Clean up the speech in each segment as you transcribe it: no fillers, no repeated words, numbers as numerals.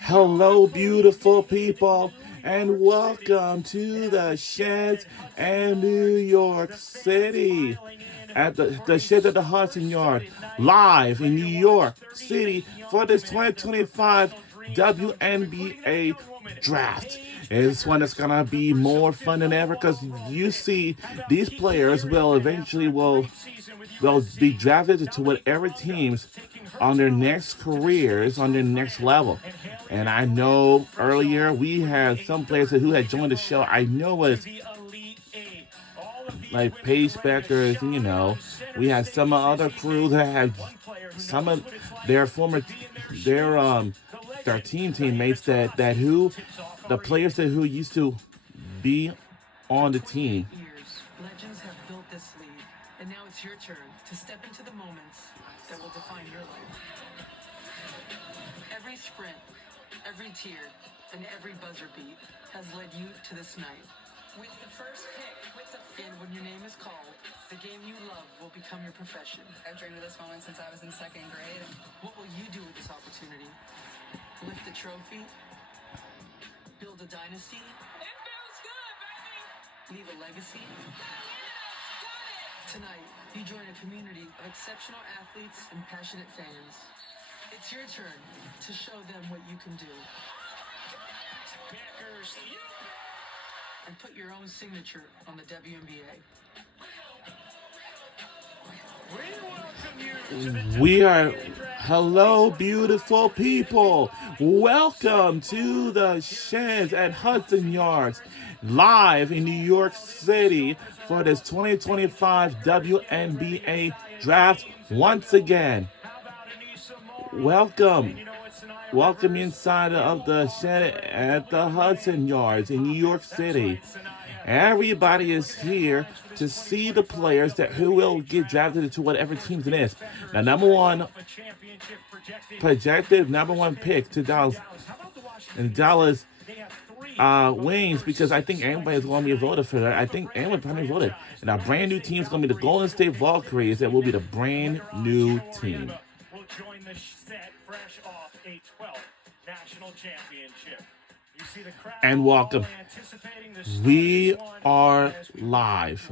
Hello, beautiful people, and welcome to the Sheds in New York City. At the Shed at the Hudson Yard, live in New York City for this 2025 WNBA draft. It's one that's gonna be more fun than ever because you see these players will be drafted to whatever teams on their next careers, on their next level. And I know earlier we had some players who had joined the show. I know was like Paige Bueckers, and we had some other crews that had some of their former their teammates that who the players that who used to be on the team. Legends have built this league, and now it's your turn to step into the moments that will define your life. Every sprint, every tear, and every buzzer beat has led you to this night. With the first pick, and when your name is called, the game you love will become your profession. I've dreamed of this moment since I was in second grade. What will you do with this opportunity? Lift the trophy? Build a dynasty? It feels good, baby! Leave a legacy? Tonight, you join a community of exceptional athletes and passionate fans. It's your turn to show them what you can do. And put your own signature on the WNBA. Hello, beautiful people. Welcome to the Sheds at Hudson Yards, live in New York City for this 2025 WNBA draft once again. Welcome inside of the Shed at the Hudson Yards in New York City. Everybody is here to see the players who will get drafted to whatever teams it is. The projected number one pick to Dallas Wings, because I think everybody's going to be voted for that. I think everyone probably voted. And our brand new team is going to be the Golden State Valkyries. That will be the brand new team. Join the set fresh off a 12th national championship. You see the crowd and welcome. We are live.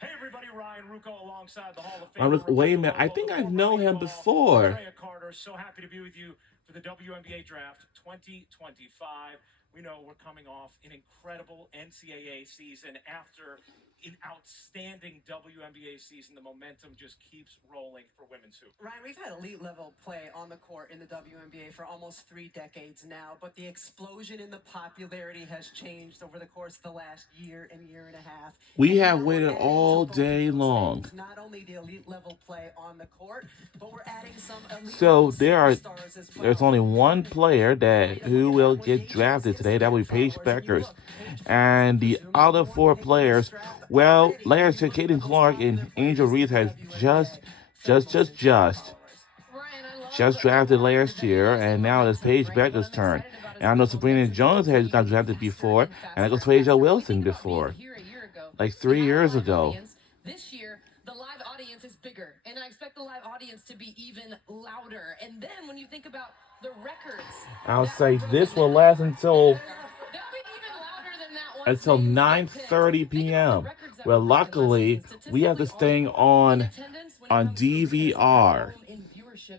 Hey everybody, Ryan Rucco alongside the Hall of Famer. Wait a minute, I think I know him before. Carter, so happy to be with you for the WNBA Draft 2025. We know we're coming off an incredible NCAA season after an outstanding WNBA season. The momentum just keeps rolling for women's hoop. Ryan, we've had elite level play on the court in the WNBA for almost 3 decades now, but the explosion in the popularity has changed over the course of the last year and a half. We have waited all day long. Not only the elite level play on the court, but we're adding some elite there's only one player who will get drafted today. That will be Paige Bueckers. And the other 4 players, well, last year, Kaden Clark and Angel Reese has just drafted last year, and now it's Paige Bueckers' turn. And I know Sabrina Jones has got drafted before, and I know Tasia Wilson before, like 3 years ago. This year, the live audience is bigger, and I expect the live audience to be even louder. And then when you think about the records, I'll say this will last until 9:30 p.m. Well, luckily, we have this thing on DVR.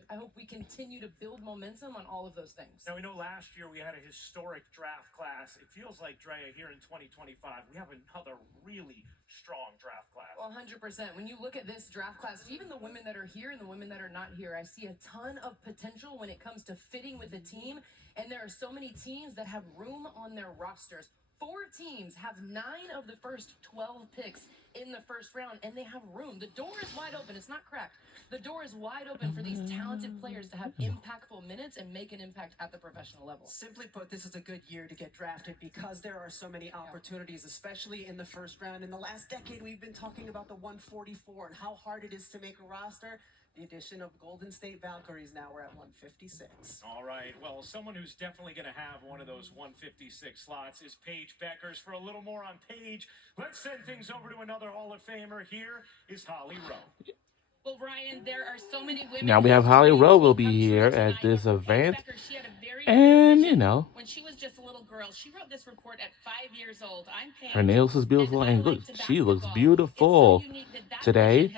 I hope we continue to build momentum on all of those things. Now, we know last year we had a historic draft class. It feels like, Drea, here in 2025, we have another really strong draft class. Well, 100%. When you look at this draft class, even the women that are here and the women that are not here, I see a ton of potential when it comes to fitting with the team. And there are so many teams that have room on their rosters. 4 teams have 9 of the first 12 picks in the first round, and they have room. The door is wide open. It's not cracked. The door is wide open for these talented players to have impactful minutes and make an impact at the professional level. Simply put, this is a good year to get drafted because there are so many opportunities, especially in the first round. In the last decade, we've been talking about the 144 and how hard it is to make a roster. The addition of Golden State Valkyries, now we're at 156. All right. Well, someone who's definitely going to have one of those 156 slots is Paige Bueckers. For a little more on Paige, let's send things over to another Hall of Famer. Here is Holly Rowe. Well, Ryan, there are so many women. Now we have Holly Rowe will be here at this event. She had a very And, you know, when she was just a little girl. She wrote this report at 5 years old. I'm Paige, her nails is beautiful. And look, she looks beautiful today.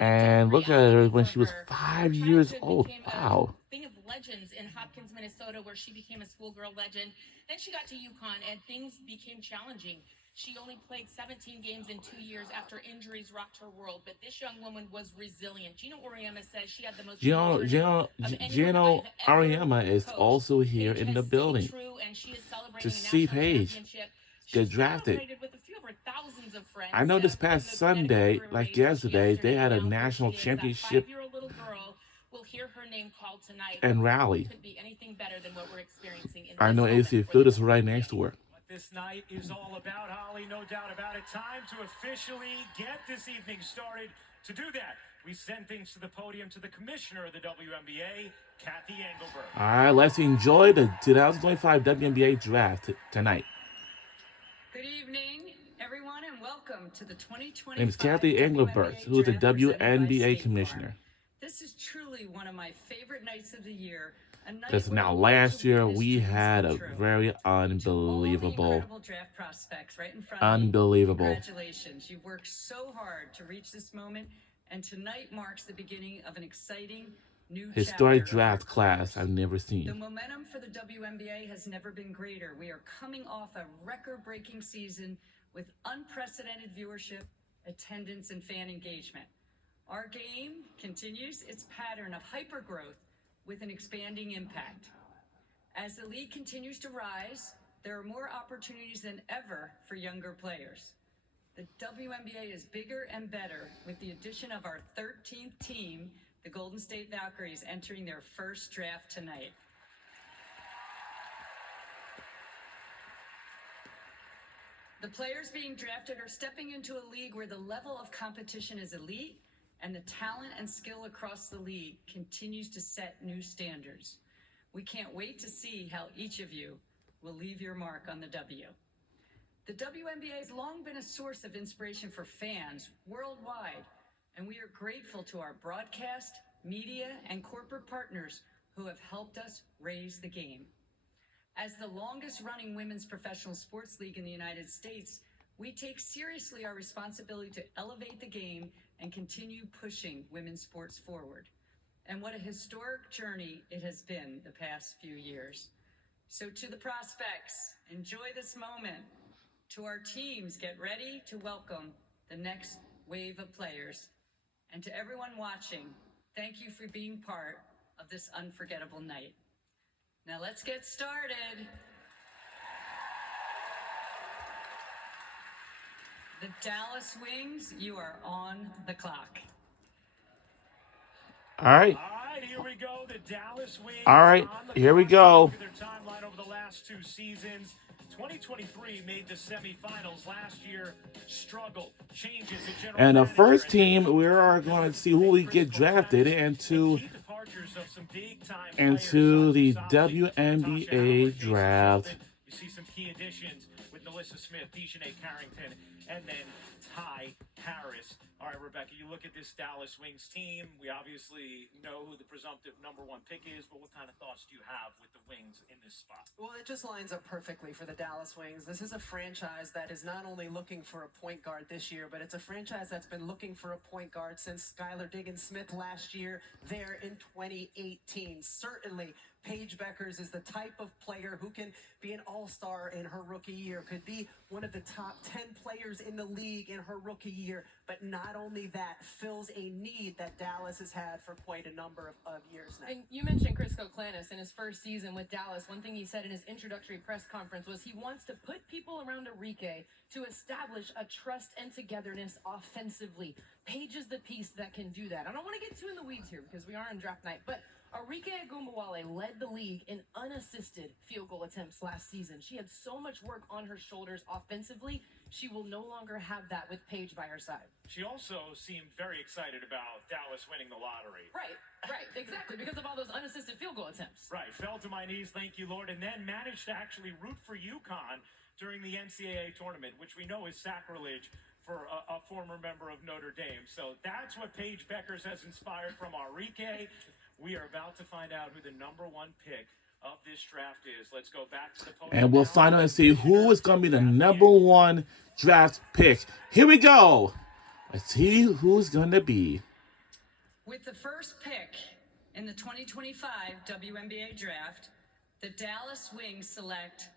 And look at her when she was 5 years old. Wow. Thing of legends in Hopkins, Minnesota, where she became a schoolgirl legend. Then she got to UConn, and things became challenging. She only played 17 games in 2 years after injuries rocked her world. But this young woman was resilient. Gino Auriemma says she had the most. Gino Auriemma is also here in the building to see Paige get drafted. I know this past Sunday, like yesterday, they had a national championship and rally. I know AC Field is right next to her. This night is all about, Holly, no doubt about it. Time to officially get this evening started. To do that, we send things to the podium to the commissioner of the WNBA, Kathy Engelbert. All right, let's enjoy the 2025 WNBA draft tonight. Good evening, everyone, and welcome to the 2025 name is Kathy Engelbert, who is the WNBA commissioner. This is truly one of my favorite nights of the year. Because now last year we had a very unbelievable draft prospects right in front unbelievable. Congratulations. You've worked so hard to reach this moment, and tonight marks the beginning of an exciting new historic draft class I've never seen. The momentum for the WNBA has never been greater. We are coming off a record-breaking season with unprecedented viewership, attendance, and fan engagement. Our game continues its pattern of hypergrowth with an expanding impact. As the league continues to rise, there are more opportunities than ever for younger players. The WNBA is bigger and better with the addition of our 13th team, the Golden State Valkyries, entering their first draft tonight. The players being drafted are stepping into a league where the level of competition is elite, and the talent and skill across the league continues to set new standards. We can't wait to see how each of you will leave your mark on the W. The WNBA has long been a source of inspiration for fans worldwide, and we are grateful to our broadcast, media, and corporate partners who have helped us raise the game. As the longest-running women's professional sports league in the United States, we take seriously our responsibility to elevate the game and continue pushing women's sports forward. And what a historic journey it has been the past few years. So to the prospects, enjoy this moment. To our teams, get ready to welcome the next wave of players. And to everyone watching, thank you for being part of this unforgettable night. Now let's get started. The Dallas Wings, you are on the clock. All right. All right, here we go. The Dallas Wings. All right, here we go. Their timeline over the last two seasons. 2023 made the semifinals last year. Struggle, changes in general. And the first team, we are going to see who we get drafted into the WNBA draft. You see some key additions with Melissa Smith, Dejanay Carrington, and then Ty Harris. All right, Rebecca, you look at this Dallas Wings team. We obviously know who the presumptive #1 pick is, but what kind of thoughts do you have with the Wings in this spot? Well, it just lines up perfectly for the Dallas Wings. This is a franchise that is not only looking for a point guard this year, but it's a franchise that's been looking for a point guard since Skylar Diggins-Smith last year there in 2018. Certainly, Paige Bueckers is the type of player who can be an all-star in her rookie year, could be one of the top 10 players in the league in her rookie year, but not only that, fills a need that Dallas has had for quite a number of years now. And you mentioned Chris Koklanis in his first season with Dallas. One thing he said in his introductory press conference was he wants to put people around Arike to establish a trust and togetherness offensively. Paige is the piece that can do that. I don't want to get too in the weeds here because we are on draft night, but Arike Agumbawale led the league in unassisted field goal attempts last season. She had so much work on her shoulders offensively. She will no longer have that with Paige by her side. She also seemed very excited about Dallas winning the lottery. Right, exactly, because of all those unassisted field goal attempts. Right, fell to my knees, thank you, Lord, and then managed to actually root for UConn during the NCAA tournament, which we know is sacrilege for a former member of Notre Dame. So that's what Paige Bueckers has inspired from Enrique. We are about to find out who the #1 pick of this draft is. Let's go back to the podium. And we'll find out and see who is going to be the #1 draft pick. Here we go. Let's see who's going to be. With the first pick in the 2025 WNBA draft, the Dallas Wings select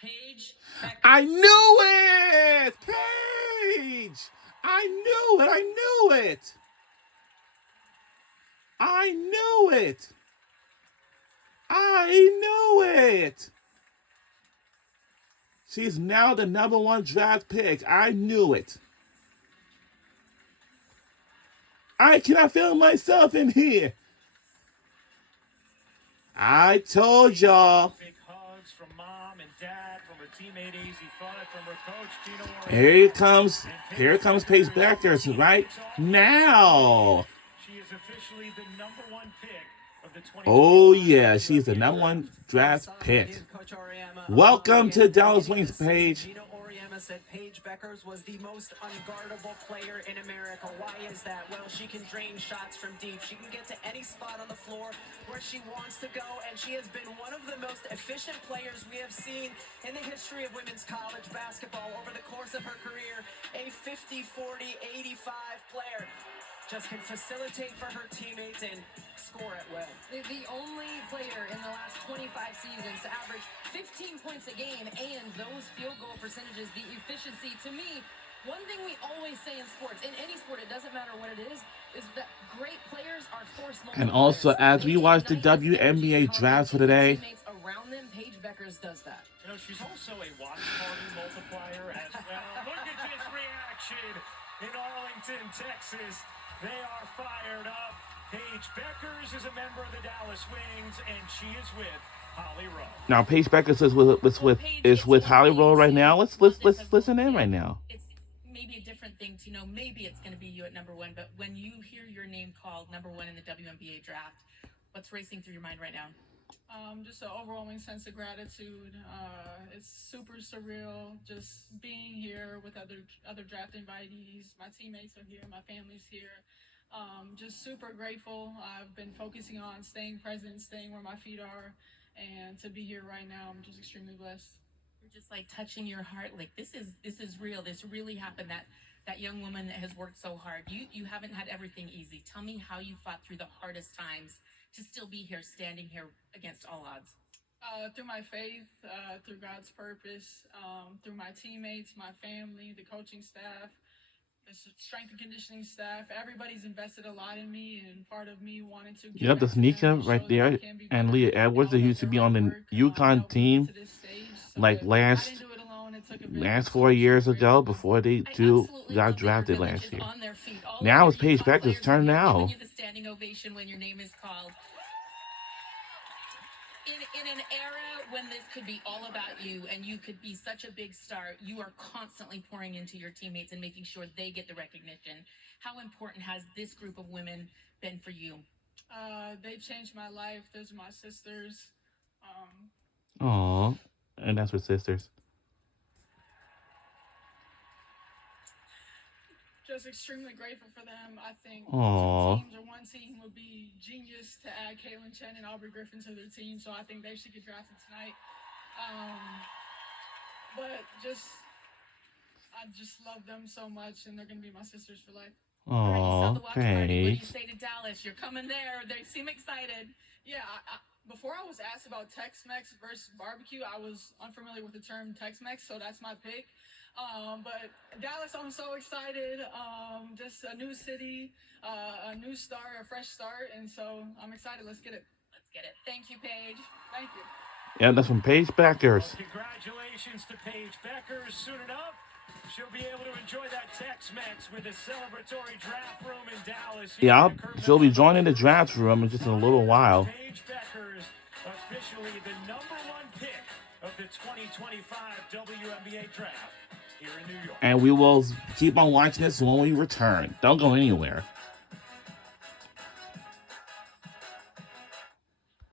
Paige Bueckers. I knew it! Paige! I knew it! I knew it! I knew it! I knew it! She's now the #1 draft pick. I knew it. I cannot feel myself in here. I told y'all. Big hugs from mom and dad, from her teammate AZ Fudd, from her coach Gino. Here comes Paige Bueckers right now. She is officially the #1 pick of the 2025. Oh yeah, she's the #1 draft pick. Welcome to Dallas Wings, Paige. Said Paige Bueckers was the most unguardable player in America. Why is that? Well, she can drain shots from deep. She can get to any spot on the floor where she wants to go, and she has been one of the most efficient players we have seen in the history of women's college basketball over the course of her career. A 50, 40, 85 player. Just can facilitate for her teammates and score at will. The only player in the last 25 seasons to average 15 points a game, and those field goal percentages, the efficiency. To me, one thing we always say in sports, in any sport, it doesn't matter what it is that great players are force multipliers. And also, as we watch the WNBA draft for today, around them, Paige Bueckers does that. You know, she's also a watch party multiplier as well. Look at this reaction in Arlington, Texas. They are fired up. Paige Bueckers is a member of the Dallas Wings, and she is with Holly Rowe. now Paige Bueckers is with Holly Rowe right now. Let's listen in right now. It's maybe a different thing to know. Maybe it's going to be you at #1, but when you hear your name called #1 in the WNBA draft, what's racing through your mind right now? Just an overwhelming sense of gratitude. It's super surreal just being here with other draft invitees. My teammates are here, my family's here. Just super grateful. I've been focusing on staying present, staying where my feet are, and to be here right now, I'm just extremely blessed. You're just like touching your heart, like this is real. This really happened. That young woman that has worked so hard. You haven't had everything easy. Tell me how you fought through the hardest times to still be here, standing here against all odds. Through my faith, through God's purpose, through my teammates, my family, the coaching staff, the strength and conditioning staff. Everybody's invested a lot in me, and part of me wanted to. You got the Nika right there, and Leah Edwards, that used to be on the UConn team, like last 4 years ago, before they got drafted last year. Now it's Paige Bueckers' turn now. The standing ovation when your name is called. In an era when this could be all about you and you could be such a big star, you are constantly pouring into your teammates and making sure they get the recognition. How important has this group of women been for you? They've changed my life. Those are my sisters. Aw, and that's her sisters. Just extremely grateful for them. I think Aww. 2 teams or 1 team would be genius to add Caitlin Chen and Aubrey Griffin to their team, so I think they should get drafted tonight. But I just love them so much, and they're going to be my sisters for life. Aw, What do you Paige. say to Dallas? You're coming there. They seem excited. Yeah, before I was asked about Tex-Mex versus barbecue, I was unfamiliar with the term Tex-Mex, so that's my pick. But Dallas, I'm so excited. Just a new city, a new start, a fresh start, and so I'm excited. Let's get it. Let's get it. Thank you, Paige. Thank you. Yeah, that's from Paige Bueckers. Well, congratulations to Paige Bueckers. Soon enough, she'll be able to enjoy that Tex-Mex with a celebratory draft room in Dallas. Yeah, she'll be joining the draft room in just in a little while. Paige Bueckers, officially the #1 pick of the 2025 WNBA draft here in New York. And we will keep on watching this when we return. Don't go anywhere.